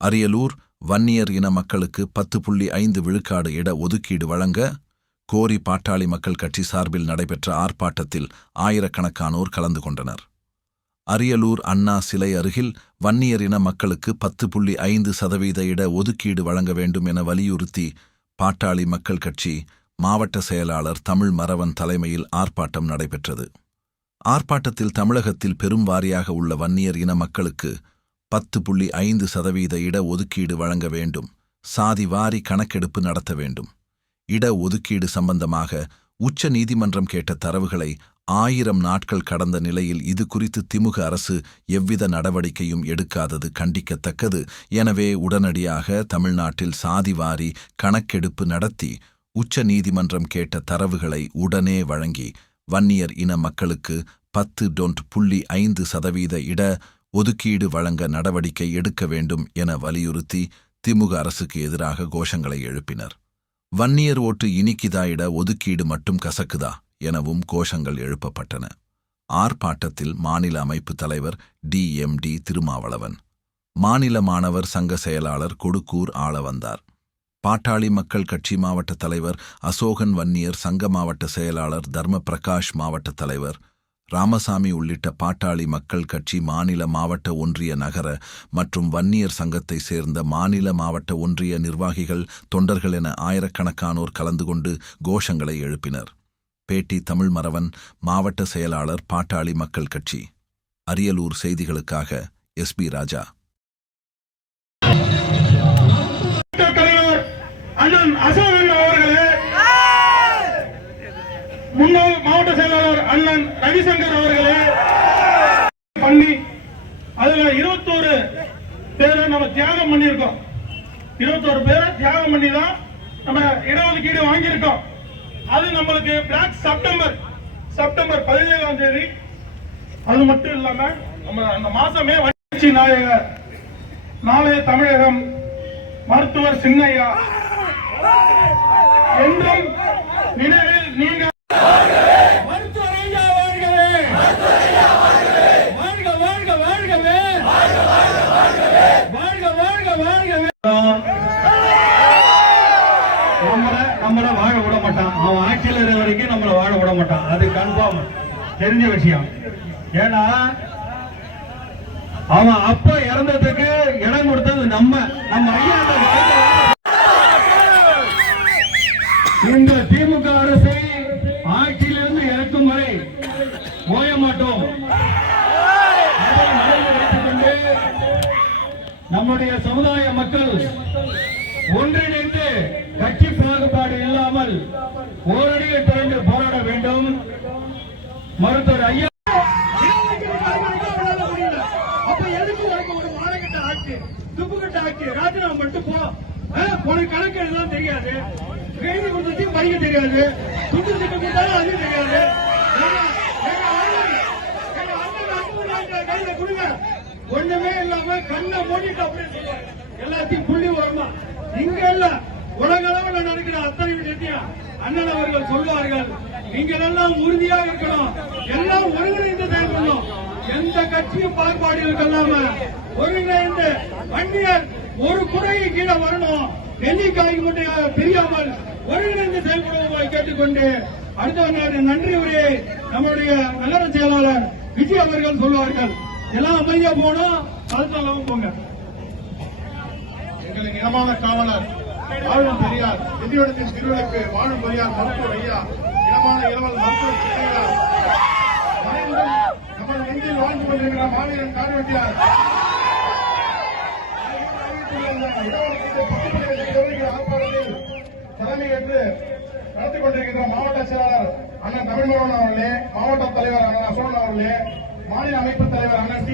அரியலூர் வன்னியர் இன மக்களுக்கு பத்து புள்ளி ஐந்து விழுக்காடு இட ஒதுக்கீடு வழங்க கோரி பாட்டாளி மக்கள் கட்சி சார்பில் நடைபெற்ற ஆர்ப்பாட்டத்தில் ஆயிரக்கணக்கானோர் கலந்து கொண்டனர். அரியலூர் அண்ணா சிலை அருகில் வன்னியர் இன மக்களுக்கு பத்து புள்ளி ஐந்து சதவீத இட ஒதுக்கீடு வழங்க வேண்டும் என வலியுறுத்தி பாட்டாளி மக்கள் கட்சி மாவட்ட செயலாளர் தமிழ் மரவன் தலைமையில் ஆர்ப்பாட்டம் நடைபெற்றது. ஆர்ப்பாட்டத்தில் தமிழகத்தில் பெரும் வாரியாக உள்ள வன்னியர் இன மக்களுக்கு பத்து புள்ளி ஐந்து சதவீத இட ஒதுக்கீடு வழங்க வேண்டும். சாதி வாரி கணக்கெடுப்பு நடத்த வேண்டும். இட ஒதுக்கீடு சம்பந்தமாக உச்ச நீதிமன்றம் கேட்ட தரவுகளை ஆயிரம் நாட்கள் கடந்த நிலையில் இது குறித்து திமுக அரசு எவ்வித நடவடிக்கையும் எடுக்காதது கண்டிக்கத்தக்கது. எனவே உடனடியாக தமிழ்நாட்டில் சாதிவாரி கணக்கெடுப்பு நடத்தி உச்ச நீதிமன்றம் கேட்ட தரவுகளை உடனே வழங்கி வன்னியர் இன மக்களுக்கு பத்து டொன்ட் புள்ளி ஐந்து சதவீத இட ஒதுக்கீடு வழங்க நடவடிக்கை எடுக்க வேண்டும் என வலியுறுத்தி திமுக அரசுக்கு எதிராக கோஷங்களை எழுப்பினர். வன்னியர் ஓட்டு இனிக்குதா இட ஒதுக்கீடு மட்டும் கசக்குதா எனவும் கோஷங்கள் எழுப்பப்பட்டன. ஆர்ப்பாட்டத்தில் மாநில அமைப்பு தலைவர் டி. எம். டி. திருமாவளவன். மாநில மாணவர் சங்க செயலாளர் கொடுக்கூர் ஆள வந்தார் பாட்டாளி மக்கள் கட்சி மாவட்ட தலைவர் அசோகன் வன்னியர் சங்க மாவட்ட செயலாளர் தர்ம பிரகாஷ் மாவட்ட தலைவர் ராமசாமி உள்ளிட்ட பாட்டாளி மக்கள் கட்சி மாநில மாவட்ட ஒன்றிய நகர மற்றும் வன்னியர் சங்கத்தை சேர்ந்த மாநில மாவட்ட ஒன்றிய நிர்வாகிகள் தொண்டர்கள் என ஆயிரக்கணக்கானோர் கலந்து கொண்டு கோஷங்களை எழுப்பினர். பேட்டி தமிழ் மறவன் மாவட்ட செயலாளர் பாட்டாளி மக்கள் கட்சி. அரியலூர் செய்திகளுக்காக எஸ் பி ராஜா. அண்ணன் அசோகன் அவர்களே முன்னாள் மாவட்ட செயலாளர் அண்ணன் ரவிசங்கர் அவர்களே பண்ணி அதுல இருபத்தோரு பேரை நம்ம தியாகம் பண்ணியிருக்கோம். இருபத்தோரு பேரை தியாகம் பண்ணி தான் நம்ம இடஒதுக்கீடு வாங்கியிருக்கோம். அது நம்மளுக்கு பிளாக் செப்டம்பர் செப்டம்பர் பதினேழாம் தேதி. அது மட்டும் இல்லாம நம்ம அந்த மாசமே வளர்ச்சி நாயகர் நாளைய தமிழகம் மருத்துவர் சின்னையா என்றும் நினைவில் நீங்க நம்மள வாழ விட மாட்டான். அவன் ஆட்சியில் இருக்கிற வரைக்கும் வாழ விட மாட்டான். அது கன்ஃபார்ம் தெரிஞ்ச விஷயம். ஏன்னா அவன் அப்ப இறந்ததுக்கு இடம் கொடுத்தது நம்ம. நம்ம ஐயா இந்த திமுக அரசை ஆட்சியிலிருந்து இறக்கும் வரை ஓய மாட்டோம் அதை மனதில் வைத்துக் கொண்டு நம்முடைய சமுதாய மக்கள் ஒன்றிணைந்து கட்சி பாகுபாடு இல்லாமல் ஓரடியில் திரண்டு போராட வேண்டும். மருத்துவர் ஐயா அப்ப எதுக்கு உனக்கு ஒரு மானகட்ட ஆட்சி? துப்புக்கட்ட ஆட்சி. ராஜினாமா மட்டும் போ. ஆ, உனக்கு கணக்கு எழுதலாம் தெரியாது. எழுதி கொடுத்ததையும் படிக்க தெரியாது. துண்டு திட்டம் கொடுத்தாலும் அது தெரியாது. கையில கொடுங்க. ஒண்ணுமே இல்லாம கண்ணை மூடிட்டு அப்படியே சொல்லுவாங்க. எல்லாத்தையும் புள்ளி வருமா இங்க இல்ல உலக அளவில் நடக்கிற அத்தனை விஷயத்தையும் அண்ணன் அவர்கள் சொல்வார்கள் நீங்கள் எல்லாம் உறுதியாக இருக்கணும். எல்லாம் ஒருங்கிணைந்து செயல்படணும். எந்த கட்சியும் பாகுபாடுகளுக்கு இல்லாம ஒருங்கிணைந்து வன்னியர் ஒரு குறையை கீழே வரணும். நெல்லிக்காய்க்கு மட்டும் தெரியாமல் ஒருங்கிணைந்து செயல்படுவோம் கேட்டுக்கொண்டு அடுத்த நன்றி உரையை நம்முடைய நகர செயலாளர் விஜய் அவர்கள் சொல்வார்கள். எல்லாம் அமைதியா போனோம் பதினாலாவும் போங்க. எங்களின் இனமான காவலர் வாழும் பெரியார் எதிரிடத்தின் திருவிழக்கு வாழும் பெரியார் மருத்துவர் ஐயா இனமான இரவல் மருத்துவர் சின்னையா நமது நெஞ்சில் வாழ்ந்து கொண்டிருக்கிற மாவீரன் கார்வெட்டியார் தலைமையேற்று நடத்திக் கொண்டிருக்கின்ற மாவட்ட செயலாளர் அண்ணன் தமிழ்மோகன் அவர்களே மாவட்ட தலைவர் அண்ணன் அசோகன் அவர்களே மாநில அமைப்பு தலைவர் அண்ணன் டி